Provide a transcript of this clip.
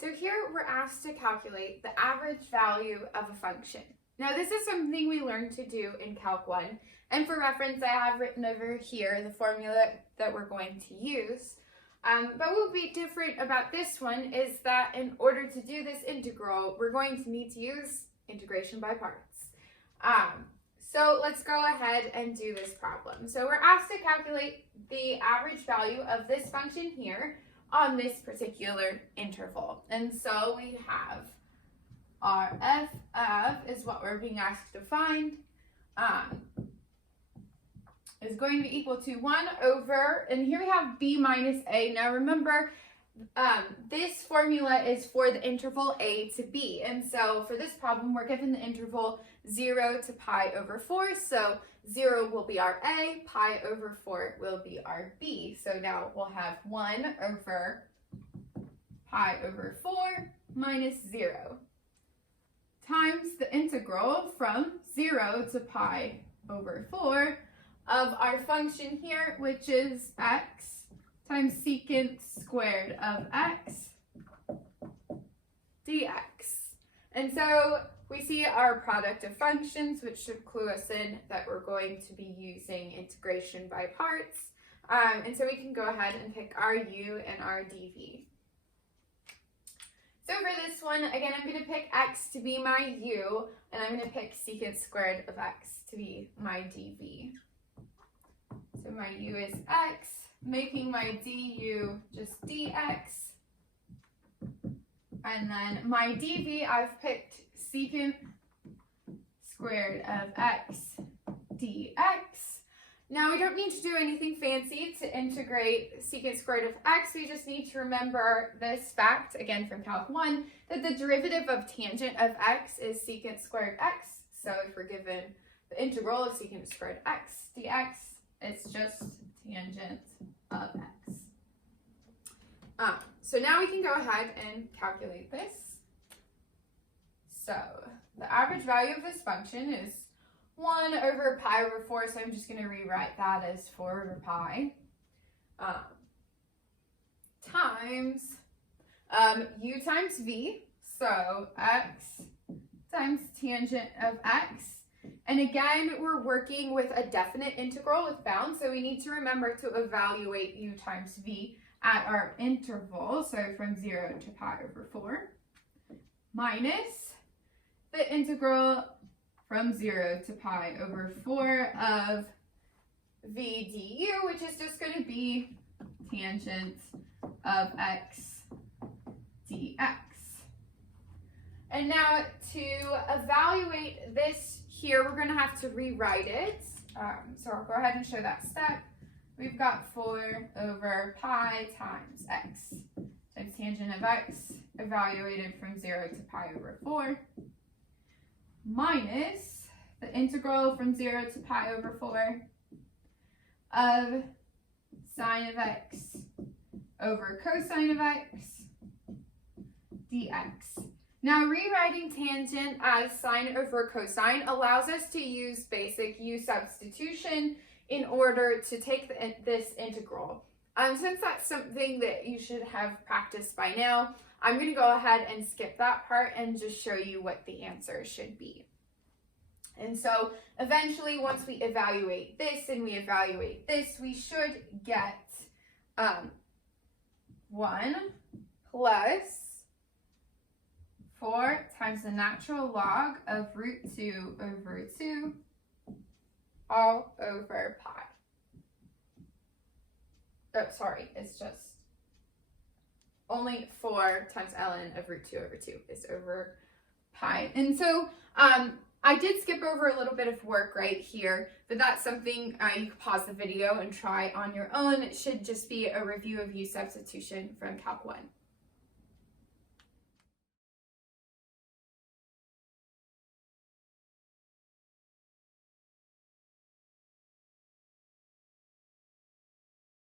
So here we're asked to calculate the average value of a function. Now this is something we learned to do in Calc 1, and for reference I have written over here the formula that we're going to use. But what will be different about this one is that in order to do this integral, we're going to need to use integration by parts. So let's go ahead and do this problem. So we're asked to calculate the average value of this function here on this particular interval. And so we have our f of is what we're being asked to find, is going to be equal to 1 over, and here we have b minus a. Now remember, this formula is for the interval a to b, and so for this problem we're given the interval 0 to pi over 4, so 0 will be our a, pi over 4 will be our b. So now we'll have 1 over pi over 4 minus 0 times the integral from 0 to pi over 4 of our function here, which is x times secant squared of x dx. And so we see our product of functions, which should clue us in that we're going to be using integration by parts. And so we can go ahead and pick our u and our dv. So for this one, again, I'm going to pick x to be my u, and I'm going to pick secant squared of x to be my dv. So my u is x, making my du just dx. And then my dv, I've picked secant squared of x dx. Now we don't need to do anything fancy to integrate secant squared of x. We just need to remember this fact, again from Calc 1, that the derivative of tangent of x is secant squared x. So if we're given the integral of secant squared x dx, it's just tangent of x. So now we can go ahead and calculate this. So the average value of this function is 1 over pi over 4, so I'm just going to rewrite that as 4 over pi times u times v, so x times tangent of x. And again, we're working with a definite integral with bounds, so we need to remember to evaluate u times v at our interval, so from 0 to pi over 4, minus the integral from 0 to pi over 4 of v du, which is just going to be tangent of x dx. And now to evaluate this here, we're going to have to rewrite it. So I'll go ahead and show that step. We've got 4 over pi times x times tangent of x evaluated from 0 to pi over 4 minus the integral from 0 to pi over 4 of sine of x over cosine of x dx. Now rewriting tangent as sine over cosine allows us to use basic u substitution in order to take this integral. Since that's something that you should have practiced by now, I'm going to go ahead and skip that part and just show you what the answer should be. And so eventually, once we evaluate this and we evaluate this, we should get 1 plus 4 times the natural log of root 2 over 2 all over pi. Oh, sorry, it's just only 4 times ln of root 2 over 2 is over pi. And so I did skip over a little bit of work right here, but that's something you can pause the video and try on your own. It should just be a review of u substitution from Calc 1.